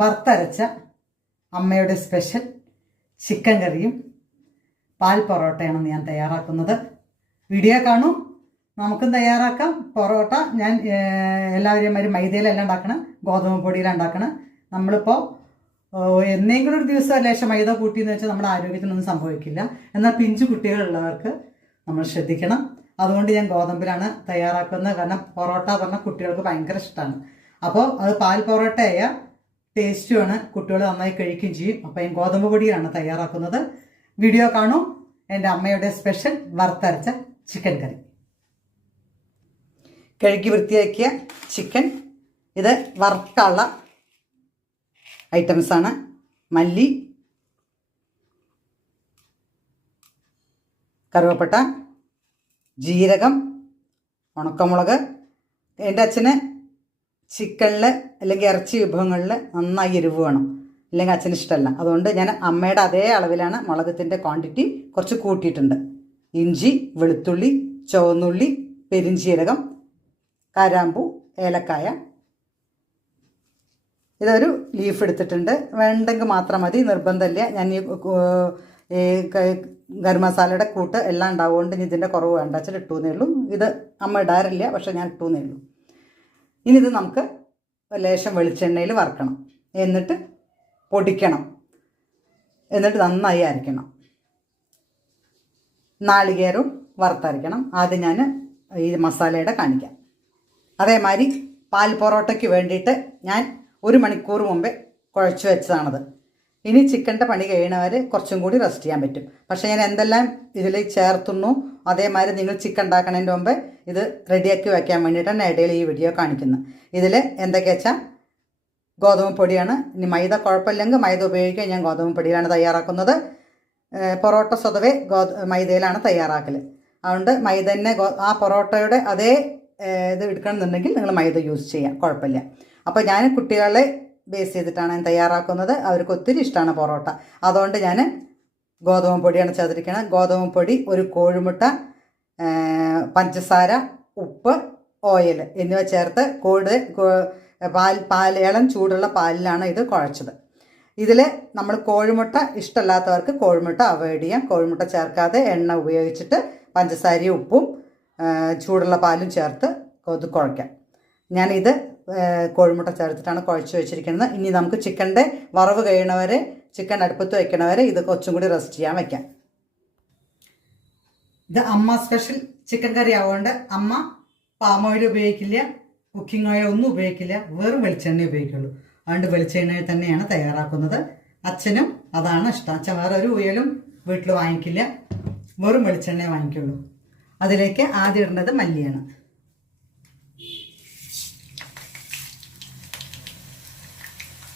വറുത്തരച്ച അമ്മയുടെ special chicken കറിയും പാൽ പൊറോട്ടയാണ് ഞാൻ തയ്യാറാക്കുന്നത്. വീഡിയോ കാണും, നമുക്കും തയ്യാറാക്കാം. പൊറോട്ട ഞാൻ എല്ലാവരും മൈദയിലെല്ലാം ഉണ്ടാക്കണം, ഗോതമ്പ് പൊടിയിലാണ് ഉണ്ടാക്കണം. നമ്മളിപ്പോൾ എന്തെങ്കിലും ഒരു ദിവസം ലേശം മൈദ കൂട്ടിയെന്ന് വെച്ചാൽ നമ്മുടെ ആരോഗ്യത്തിനൊന്നും സംഭവിക്കില്ല. എന്നാൽ പിഞ്ചു കുട്ടികളുള്ളവർക്ക് നമ്മൾ ശ്രദ്ധിക്കണം. അതുകൊണ്ട് ഞാൻ ഗോതമ്പിലാണ് തയ്യാറാക്കുന്നത്. കാരണം പൊറോട്ട പറഞ്ഞാൽ കുട്ടികൾക്ക് ഭയങ്കര ഇഷ്ടമാണ്. അപ്പോൾ അത് പാൽ പൊറോട്ടയായ ടേസ്റ്റുമാണ്, കുട്ടികൾ നന്നായി കഴിക്കുകയും ചെയ്യും. അപ്പോൾ ഞാൻ ഗോതമ്പ് പൊടിയാണ് തയ്യാറാക്കുന്നത്. വീഡിയോ കാണും. എൻ്റെ അമ്മയുടെ സ്പെഷ്യൽ വറുത്തരച്ച ചിക്കൻ കറി. കഴുകി വൃത്തിയാക്കിയ ചിക്കൻ, ഇത് വറുക്കാനുള്ള ഐറ്റംസാണ്. മല്ലി, കറുവപ്പട്ട, ജീരകം, ഉണക്കമുളക്. എൻ്റെ അച്ഛന് ചിക്കനിൽ അല്ലെങ്കിൽ ഇറച്ചി വിഭവങ്ങളിൽ നന്നായി എരിവ് വേണം, അല്ലെങ്കിൽ അച്ഛന് ഇഷ്ടമല്ല. അതുകൊണ്ട് ഞാൻ അമ്മയുടെ അതേ അളവിലാണ് മുളകത്തിൻ്റെ ക്വാണ്ടിറ്റി കുറച്ച് കൂട്ടിയിട്ടുണ്ട്. ഇഞ്ചി, വെളുത്തുള്ളി, ചുവന്നുള്ളി, പെരിഞ്ചീരകം, കാരാമ്പൂ, ഏലക്കായ. ഇതൊരു ലീഫ് എടുത്തിട്ടുണ്ട്. വേണ്ടെങ്കിൽ മാത്രം മതി, നിർബന്ധമില്ല. ഞാൻ ഈ ഗരം മസാലയുടെ കൂട്ട് എല്ലാം ഉണ്ടാവുകൊണ്ട് ഇതിൻ്റെ കുറവ് വേണ്ട വെച്ചാൽ ഇട്ടൂന്നേ ഉള്ളൂ. ഇത് അമ്മ ഇടാറില്ല, പക്ഷെ ഞാൻ ഇട്ടൂന്നേ ഉള്ളൂ. ഇനി ഇത് നമുക്ക് ലേശം വെളിച്ചെണ്ണയിൽ വറുക്കണം, എന്നിട്ട് പൊടിക്കണം, എന്നിട്ട് നന്നായി അരയ്ക്കണം. നാളികേരവും വറുത്തരയ്ക്കണം. ആദ്യം ഞാൻ ഈ മസാലയുടെ കാണിക്കാം. അതേമാതിരി പാൽ പൊറോട്ടയ്ക്ക് വേണ്ടിയിട്ട് ഞാൻ 1 മണിക്കൂർ മുമ്പേ കുഴച്ച് വെച്ചതാണത്. ഇനി ചിക്കൻ്റെ പണി കഴിയണവർ കുറച്ചും കൂടി റെസ്റ്റ് ചെയ്യാൻ പറ്റും. പക്ഷേ ഞാൻ എന്തെല്ലാം ഇതിൽ ചേർത്തുന്നു, അതേമാതിരി നിങ്ങൾ ചിക്കൻ ഉണ്ടാക്കണതിൻ്റെ മുമ്പ് ഇത് റെഡിയാക്കി വയ്ക്കാൻ വേണ്ടിയിട്ടാണ് ഇടയിൽ ഈ വീഡിയോ കാണിക്കുന്നത്. ഇതിൽ എന്തൊക്കെയാ വെച്ചാൽ ഗോതമ്പ് പൊടിയാണ്. ഇനി മൈദ കുഴപ്പമില്ലെങ്കിൽ മൈദ ഉപയോഗിക്കുക. ഞാൻ ഗോതമ്പ് പൊടിയിലാണ് തയ്യാറാക്കുന്നത്. പൊറോട്ട സ്വതവേ മൈദയിലാണ് തയ്യാറാക്കൽ. അതുകൊണ്ട് മൈദ തന്നെ ആ പൊറോട്ടയുടെ അതേ ഇത് എടുക്കണമെന്നുണ്ടെങ്കിൽ നിങ്ങൾ മൈദ യൂസ് ചെയ്യാം, കുഴപ്പമില്ല. അപ്പോൾ ഞാൻ കുട്ടികളെ ബേസ് ചെയ്തിട്ടാണ് ഞാൻ തയ്യാറാക്കുന്നത്. അവർക്ക് ഒത്തിരി ഇഷ്ടമാണ് പൊറോട്ട. അതുകൊണ്ട് ഞാൻ ഗോതമ്പ് പൊടിയാണ് ചേർത്തിരിക്കുന്നത്. ഗോതമ്പ് പൊടി, ഒരു കോഴിമുട്ട, പഞ്ചസാര, ഉപ്പ്, ഓയിൽ എന്നിവ ചേർത്ത് ഇളം ചൂടുള്ള പാലിലാണ് ഇത് കുഴച്ചത്. ഇതിൽ നമ്മൾ കോഴിമുട്ട ഇഷ്ടമല്ലാത്തവർക്ക് കോഴിമുട്ട അവോയ്ഡ് ചെയ്യാം. കോഴിമുട്ട ചേർക്കാതെ എണ്ണ ഉപയോഗിച്ചിട്ട് പഞ്ചസാരയും ഉപ്പും ചൂടുള്ള പാലും ചേർത്ത് കുഴയ്ക്കാം. ഞാനിത് കോഴിമുട്ട ചേർത്തിട്ടാണ് കുഴച്ച് വെച്ചിരിക്കുന്നത്. ഇനി നമുക്ക് ചിക്കൻ്റെ വറവ് കഴിയണവരെ, ചിക്കൻ അടുപ്പത്ത് വയ്ക്കണവരെ ഇത് കുറച്ചും കൂടി റെസ്റ്റ് ചെയ്യാൻ വയ്ക്കാം. ഇത് അമ്മ സ്പെഷ്യൽ ചിക്കൻ കറി ആവുകൊണ്ട് അമ്മ പാം ഓയിൽ ഉപയോഗിക്കില്ല, കുക്കിംഗ് ഓയിൽ ഒന്നും ഉപയോഗിക്കില്ല, വെറും വെളിച്ചെണ്ണ ഉപയോഗിക്കുള്ളൂ. അതുകൊണ്ട് വെളിച്ചെണ്ണയിൽ തന്നെയാണ് തയ്യാറാക്കുന്നത്. അച്ഛനും അതാണ് ഇഷ്ടം. അച്ഛൻ വേറെ ഒരു ഓയിലും വീട്ടിൽ വാങ്ങിക്കില്ല, വെറും വെളിച്ചെണ്ണയെ വാങ്ങിക്കുള്ളൂ. അതിലേക്ക് ആദ്യം ഇടേണ്ടത് മല്ലിയാണ്.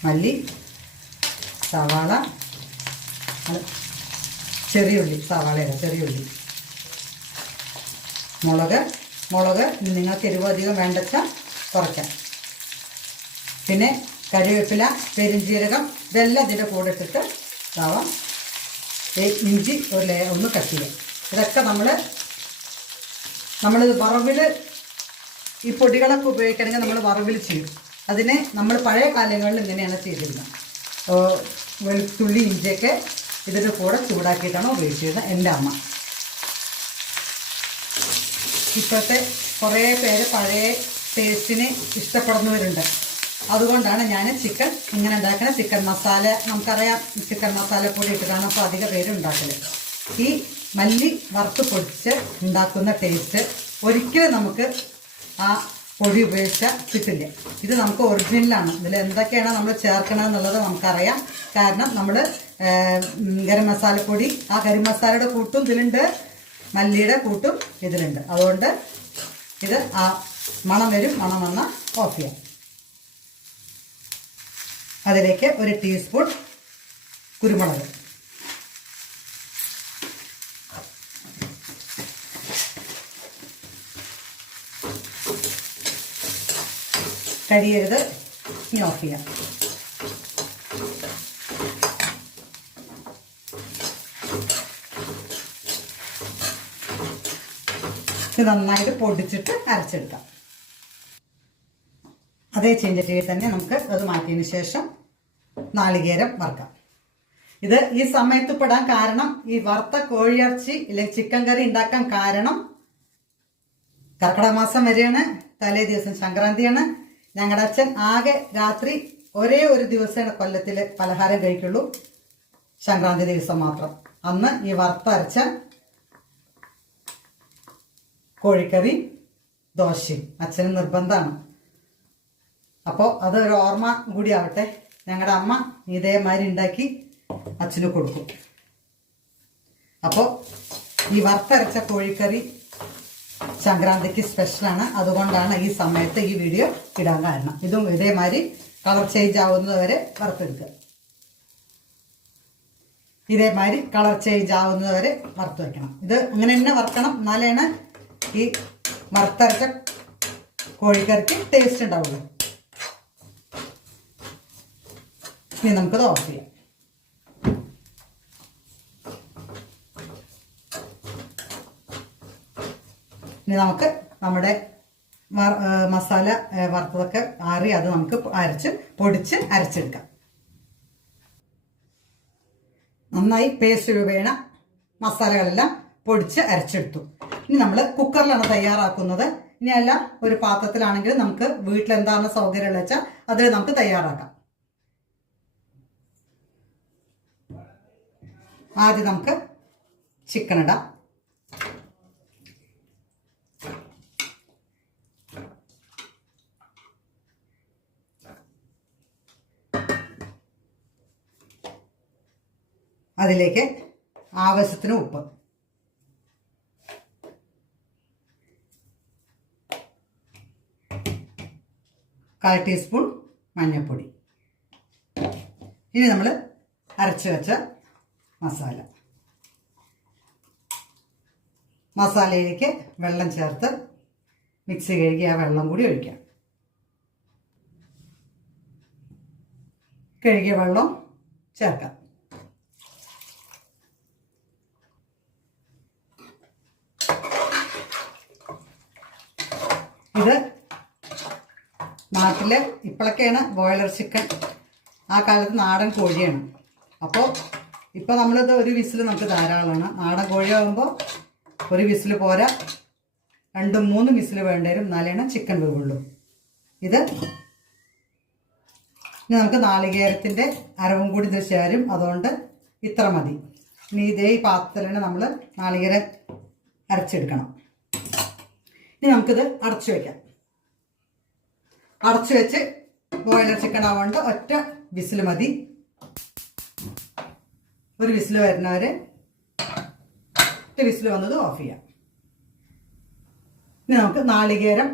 മല്ലി, സവാള, ചെറിയുള്ളി, സവാളയല്ല ചെറിയുള്ളി, മുളക് നിങ്ങൾക്ക് എരിവ് അധികം വേണ്ടച്ചാൽ കുറയ്ക്കാം. പിന്നെ കറിവേപ്പില, പെരിഞ്ചീരകം, ഇതെല്ലാം ഇതിൻ്റെ കൂടെ ഇട്ടിട്ട് ആവാം. ഇഞ്ചി ഒന്ന് കട്ട് ചെയ്യാം. ഇതൊക്കെ നമ്മളിത് വറവിൽ ഈ പൊടികളൊക്കെ ഉപയോഗിക്കണമെങ്കിൽ നമ്മൾ വറവിൽ ചെയ്യും. അതിനെ നമ്മൾ പഴയ കാലങ്ങളിൽ ഇങ്ങനെയാണ് ചെയ്തിരുന്നത്. വെളുത്തുള്ളി, ഇഞ്ചിയൊക്കെ ഇതിൻ്റെ കൂടെ ചൂടാക്കിയിട്ടാണ് ഉപയോഗിച്ചിരുന്നത് എൻ്റെ അമ്മ. ഇപ്പോഴത്തെ കുറേ പേര് പഴയ ടേസ്റ്റിനെ ഇഷ്ടപ്പെടുന്നവരുണ്ട്. അതുകൊണ്ടാണ് ഞാൻ ചിക്കൻ ഇങ്ങനെ ഉണ്ടാക്കുന്നത്. ചിക്കൻ മസാല നമുക്കറിയാം, ചിക്കൻ മസാലപ്പൊടി ഇട്ടിട്ടാണ് അപ്പോൾ അധിക പേര് ഉണ്ടാക്കല്. ഈ മല്ലി വറുത്ത് പൊടിച്ച് ഉണ്ടാക്കുന്ന ടേസ്റ്റ് ഒരിക്കലും നമുക്ക് ആ പൊടി ഉപയോഗിച്ചാൽ കിട്ടില്ല. ഇത് നമുക്ക് ഒറിജിനലാണ്. ഇതിൽ എന്തൊക്കെയാണ് നമ്മൾ ചേർക്കണമെന്നുള്ളത് നമുക്കറിയാം. കാരണം നമ്മൾ ഗരം മസാലപ്പൊടി, ആ ഗരം മസാലയുടെ കൂട്ടും ഇതിലുണ്ട്, മല്ലിയുടെ കൂട്ടും ഇതിലുണ്ട്. അതുകൊണ്ട് ഇത് ആ മണം വരും. മണം വന്നാൽ ഓഫ് ചെയ്യാം. അതിലേക്ക് 1 ടീസ്പൂൺ കുരുമുളക്, കരിയരുത്. ഇനി ഓഫ് ചെയ്യാം. ഇത് നന്നായിട്ട് പൊടിച്ചിട്ട് അരച്ചെടുക്കാം. അതേ ചീഞ്ചട്ടിയിൽ തന്നെ നമുക്ക് അത് മാറ്റിയതിന് ശേഷം നാളികേരം വറുക്കാം. ഇത് ഈ സമയത്ത് പെടാൻ കാരണം, ഈ വറുത്ത കോഴിയിറച്ചി അല്ലെങ്കിൽ ചിക്കൻ കറി ഉണ്ടാക്കാൻ കാരണം കർക്കിടക മാസം വരെയാണ്, തലേ ദിവസം സംക്രാന്തിയാണ്. ഞങ്ങളുടെ അച്ഛൻ ആകെ രാത്രി ഒരേ ഒരു ദിവസമാണ് കൊല്ലത്തിൽ പലഹാരം കഴിക്കുള്ളൂ, സംക്രാന്തി ദിവസം മാത്രം. അന്ന് ഈ വറുത്തരച്ച കോഴിക്കറി ദോശയും അച്ഛന് നിർബന്ധമാണ്. അപ്പോൾ അതൊരു ഓർമ്മ കൂടി ആവട്ടെ. ഞങ്ങളുടെ അമ്മ ഇതേമാതിരി ഉണ്ടാക്കി അച്ഛന് കൊടുക്കും. അപ്പോൾ ഈ വറുത്തരച്ച കോഴിക്കറി സംക്രാന്തിക്ക് സ്പെഷ്യലാണ്. അതുകൊണ്ടാണ് ഈ സമയത്ത് ഈ വീഡിയോ ഇടാൻ കാരണം. ഇതും ഇതേമാതിരി കളർ ചേഞ്ച് ആവുന്നത് വരെ വറുത്തെടുക്കുക. ഇതേമാതിരി കളർ ചേഞ്ച് ആവുന്നത് വരെ വറുത്ത് വയ്ക്കണം. ഇത് അങ്ങനെ തന്നെ വറുക്കണം, എന്നാലാണ് ഈ വറുത്തരച്ച കോഴിക്കറിക്ക് ടേസ്റ്റ് ഉണ്ടാവുള്ളൂ. ഇനി നമുക്കത് ഓഫ് ചെയ്യാം. ഇനി നമുക്ക് നമ്മുടെ മസാല വറുത്തതൊക്കെ ആറി അത് നമുക്ക് പൊടിച്ച് അരച്ചെടുക്കാം. നന്നായി പേസ്റ്റ് രൂപേണ മസാലകളെല്ലാം പൊടിച്ച് അരച്ചെടുത്തു. ഇനി നമ്മൾ കുക്കറിലാണ് തയ്യാറാക്കുന്നത്. ഇനി അല്ല, ഒരു പാത്രത്തിലാണെങ്കിൽ നമുക്ക് വീട്ടിലെന്താണ് സൗകര്യമുള്ള വെച്ചാൽ അതിൽ നമുക്ക് തയ്യാറാക്കാം. ആദ്യം നമുക്ക് ചിക്കൻ ഇടാം. അതിലേക്ക് ആവശ്യത്തിന് ഉപ്പ്, കാൽ ടീസ്പൂൺ മഞ്ഞൾപ്പൊടി. ഇനി നമ്മൾ അരച്ചു വെച്ച മസാലയിലേക്ക് വെള്ളം ചേർത്ത് മിക്സി കഴുകി ആ വെള്ളം കൂടി ഒഴിക്കാം. കഴുകിയ വെള്ളം ചേർക്കാം. ഇത് നാട്ടിൽ ഇപ്പോഴൊക്കെയാണ് ബോയിലർ ചിക്കൻ, ആ കാലത്ത് നാടൻ കോഴിയാണ്. അപ്പോൾ ഇപ്പോൾ നമ്മളിത് ഒരു വിസിൽ നമുക്ക് ധാരാളമാണ്. നാടൻ കോഴിയാകുമ്പോൾ ഒരു വിസിൽ പോരാ, 2-3 വിസിൽ വേണ്ടി വരും, എന്നാലാണ് ചിക്കൻ വേവുള്ളൂ. ഇനി നമുക്ക് നാളികേരത്തിൻ്റെ അരവും കൂടി ഇത് ചേരും, അതുകൊണ്ട് ഇത്ര മതി. ഇനി ഇതേ പാത്രത്തിൽ തന്നെ നമ്മൾ നാളികേരം അരച്ചെടുക്കണം. ഇനി നമുക്കിത് അടച്ചു വയ്ക്കാം. അടച്ചു വെച്ച് ബോയിലർ ചിക്കൻ ആവുകൊണ്ട് ഒറ്റ വിസിൽ മതി. ഒരു വിസിൽ വരുന്നവരെ ഒറ്റ വിസിൽ വന്നത് ഓഫ് ചെയ്യാം. ഇനി നമുക്ക് നാളികേരം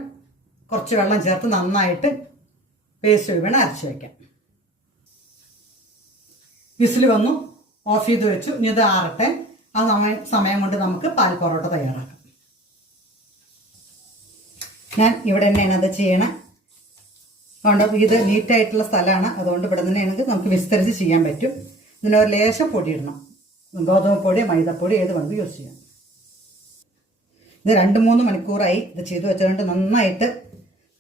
കുറച്ച് വെള്ളം ചേർത്ത് നന്നായിട്ട് പേസ്റ്റ് വേണം അരച്ചു വയ്ക്കാം. വിസിൽ വന്നു, ഓഫ് ചെയ്ത് വെച്ചു. ഇനി ഇത് ആറട്ടെ. ആ സമയം കൊണ്ട് നമുക്ക് പാൽ പൊറോട്ട തയ്യാറാക്കാം. ഞാൻ ഇവിടെ തന്നെയാണ് അത് ചെയ്യണേ. അതുകൊണ്ട് ഇത് നീറ്റായിട്ടുള്ള സ്ഥലമാണ്, അതുകൊണ്ട് ഇവിടെ തന്നെയാണെങ്കിൽ നമുക്ക് വിസ്തരിച്ച് ചെയ്യാൻ പറ്റും. ഇതിനൊരു ലേശം പൊടി ഇടണം. ഗോതമ്പ് പൊടി, മൈദപ്പൊടി ഏത് വേണമെങ്കിൽ യൂസ് ചെയ്യാം. ഇത് 2-3 മണിക്കൂറായി ഇത് ചെയ്ത് വെച്ചുകൊണ്ട് നന്നായിട്ട്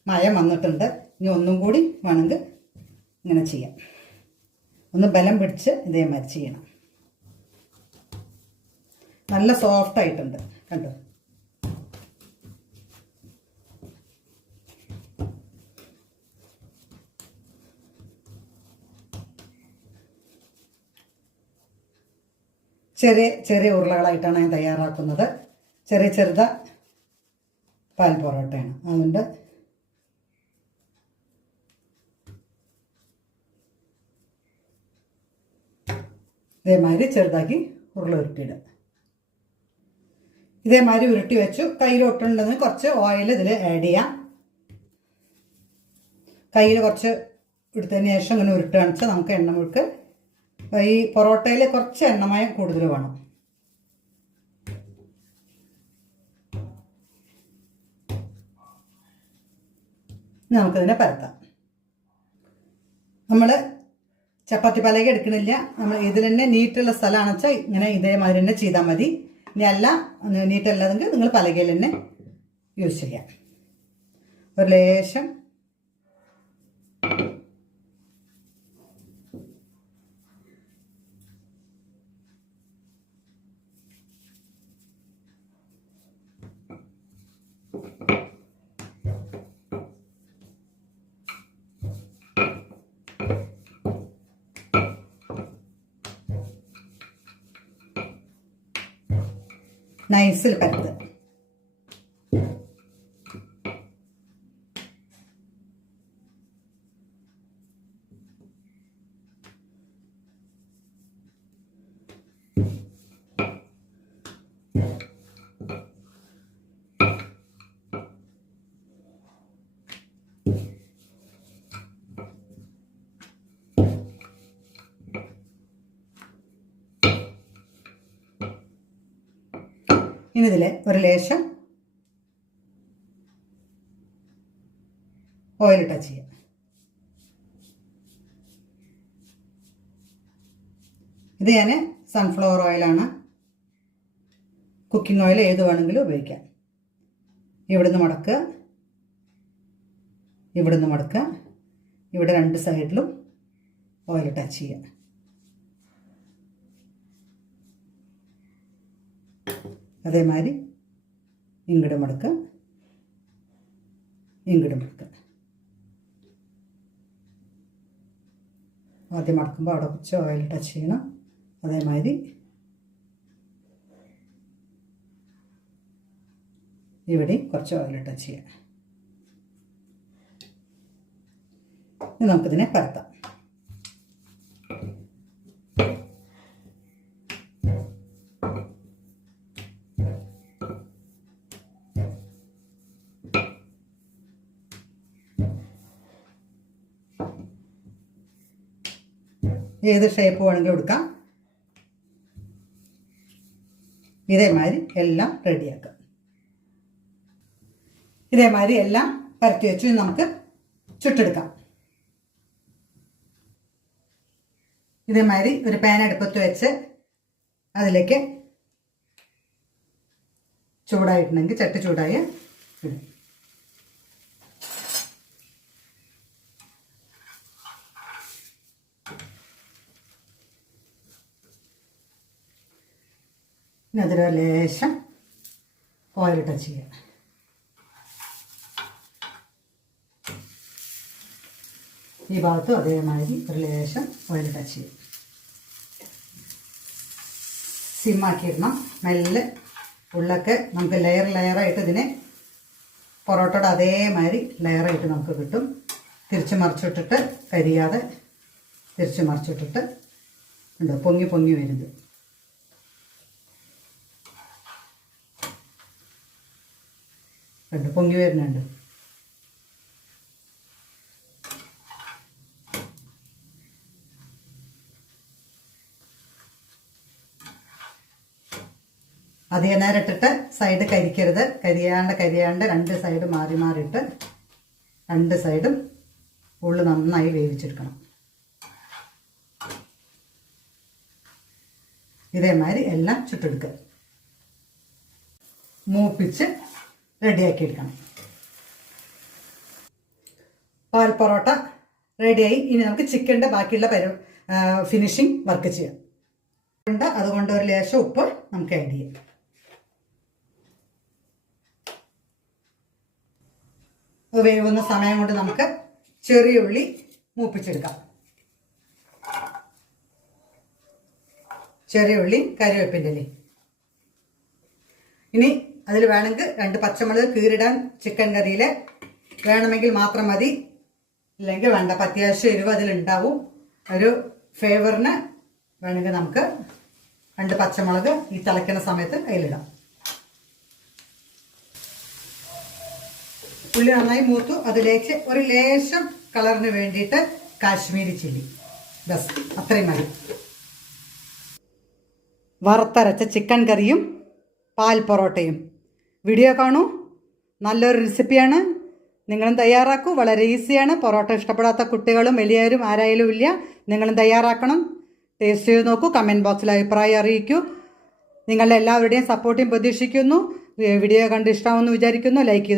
മയം വന്നിട്ടുണ്ട്. ഇനി ഒന്നും കൂടി വേണമെങ്കിൽ ഇങ്ങനെ ചെയ്യാം. ഒന്ന് ബലം പിടിച്ച് ഇതേമാതിരി ചെയ്യണം. നല്ല സോഫ്റ്റ് ആയിട്ടുണ്ട്, കണ്ടോ? ചെറിയ ചെറിയ ഉരുളകളായിട്ടാണ് ഞാൻ തയ്യാറാക്കുന്നത്. ചെറുത പാൽ പൊറോട്ടയാണ്. അതുകൊണ്ട് ഇതേമാതിരി ചെറുതാക്കി ഉരുള ഉരുട്ടിയിടുക. ഇതേമാതിരി ഉരുട്ടി വെച്ചു. കയ്യിലൊട്ടുണ്ടെന്ന് കുറച്ച് ഓയിൽ ഇതിൽ ആഡ് ചെയ്യാം. കയ്യിൽ കുറച്ച് എടുത്തതിന് ശേഷം ഇങ്ങനെ ഉരുട്ടുകയാണെന്ന് വെച്ചാൽ നമുക്ക് എണ്ണ മുഴുക്ക് ഈ പൊറോട്ടയിൽ കുറച്ച് എണ്ണമയം കൂടുതൽ വേണം. നമുക്കിതിനെ പരത്താം. നമ്മൾ ചപ്പാത്തി പലക എടുക്കണില്ല, നമ്മൾ ഇതിൽ തന്നെ നീറ്റുള്ള സ്ഥലമാണെന്ന് വെച്ചാൽ ഇങ്ങനെ ഇതേമാതിരി തന്നെ ചെയ്താൽ മതി. ഇനി അല്ല നീറ്റല്ലാതെങ്കിൽ നിങ്ങൾ പലകയിൽ തന്നെ യൂസ് ചെയ്യാം. ഒരു ലേശം നൈസിൽ പരത്തുക. ഇനി ഇതിൽ ഒരു ലേശം ഓയിൽ ടച്ച് ചെയ്യാം. ഇത് ഞാൻ സൺഫ്ലവർ ഓയിലാണ്. കുക്കിംഗ് ഓയിൽ ഏത് വേണമെങ്കിലും ഉപയോഗിക്കാം. ഇവിടുന്ന് മടക്കുക, ഇവിടുന്ന് മടക്കുക, ഇവിടെ രണ്ട് സൈഡിലും ഓയിൽ ടച്ച് ചെയ്യുക. അതേമാതിരി ഇങ്ങോട്ട് മടക്കുക, ഇങ്ങോട്ട് മടക്കുക. ആദ്യം മടക്കുമ്പോൾ അവിടെ കുറച്ച് ഓയിൽ ടച്ച് ചെയ്യണം. അതേമാതിരി ഇവിടെ കുറച്ച് ഓയിൽ ടച്ച് ചെയ്യാം. ഇനി നമുക്കിതിനെ പരത്താം. ഏത് ഷേപ്പ് വേണമെങ്കിലും എടുക്കാം. ഇതേമാതിരി എല്ലാം റെഡിയാക്കാം. ഇതേമാതിരി എല്ലാം പരത്തി വെച്ച് നമുക്ക് ചുട്ടെടുക്കാം. ഇതേമാതിരി ഒരു പാൻ അടുപ്പത്ത് വെച്ച് അതിലേക്ക് ചൂടായിട്ടുണ്ടെങ്കിൽ ചട്ടി ചൂടായ ഇടും. ഇനി അതിൽ ലേശം ഓയിൽ ടച്ച് ചെയ്യുക. ഈ ഭാഗത്തും അതേമാതിരി ഒരു ലേശം ഓയിൽ ടച്ച് ചെയ്യും. സിമ്മാക്കിയിടണം. മെല്ലെ ഉള്ളൊക്കെ നമുക്ക് ലെയറായിട്ട് ഇതിനെ പൊറോട്ടയുടെ അതേമാതിരി ലെയറായിട്ട് നമുക്ക് കിട്ടും. തിരിച്ച് മറിച്ചിട്ടിട്ട് കരിയാതെ തിരിച്ച് മറിച്ചിട്ടിട്ട് ഉണ്ട് പൊങ്ങി പൊങ്ങി വരുന്നത്. കണ്ട് പൊങ്ങി വരുന്നുണ്ട്. അധികം നേരം ഇട്ടിട്ട് സൈഡ് കരിക്കരുത്. കരിയാണ്ട് രണ്ട് സൈഡ് മാറി മാറിയിട്ട് രണ്ട് സൈഡും ഉള്ളു നന്നായി വേവിച്ചെടുക്കണം. ഇതേമാതിരി എല്ലാം ചുട്ടെടുക്കുക. മൂപ്പിച്ച് റെഡിയാക്കി എടുക്കണം. പാൽ പൊറോട്ട റെഡിയായി. ഇനി നമുക്ക് ചിക്കൻ്റെ ബാക്കിയുള്ള ഫിനിഷിങ് വർക്ക് ചെയ്യാം. അതുകൊണ്ട് ഒരു ലേശം ഉപ്പ് നമുക്ക് ആഡ് ചെയ്യാം. വേവുന്ന സമയം കൊണ്ട് നമുക്ക് ചെറിയ ഉള്ളി മൂപ്പിച്ചെടുക്കാം. ചെറിയ ഉള്ളി കറിവേപ്പിൻ്റെ ഇല. ഇനി അതിൽ വേണമെങ്കിൽ 2 പച്ചമുളക് കീറിടാൻ ചിക്കൻ കറിയിൽ വേണമെങ്കിൽ മാത്രം മതി. ഇല്ലെങ്കിൽ വേണ്ട. അത്യാവശ്യം എരിവ് അതിലുണ്ടാവും. ഒരു ഫ്ലേവറിന് വേണമെങ്കിൽ നമുക്ക് 2 പച്ചമുളക് ഈ തിളയ്ക്കുന്ന സമയത്ത് അതിലിടാം. ഉള്ളി നന്നായി മൂത്തു. അതിലേക്ക് ഒരു ലേശം കളറിന് വേണ്ടിയിട്ട് കാശ്മീരി ചില്ലി. ബസ് അത്രയും മതി. വറുത്തരച്ച ചിക്കൻ കറിയും പാൽ പൊറോട്ടയും വീഡിയോ കാണൂ. നല്ലൊരു റെസിപ്പിയാണ്. നിങ്ങളും തയ്യാറാക്കൂ. വളരെ ഈസിയാണ്. പൊറോട്ട ഇഷ്ടപ്പെടാത്ത കുട്ടികളും വലിയവരും ആരായാലും ഇല്ല. നിങ്ങളും തയ്യാറാക്കണം. ടേസ്റ്റ് ചെയ്ത് നോക്കൂ. കമൻറ്റ് ബോക്സിൽ അഭിപ്രായം അറിയിക്കൂ. നിങ്ങളുടെ എല്ലാവരുടെയും സപ്പോർട്ടും പ്രതീക്ഷിക്കുന്നു. വീഡിയോ കണ്ട് ഇഷ്ടമാണെന്ന് വിചാരിക്കുന്നു. ലൈക്ക് ചെയ്ത്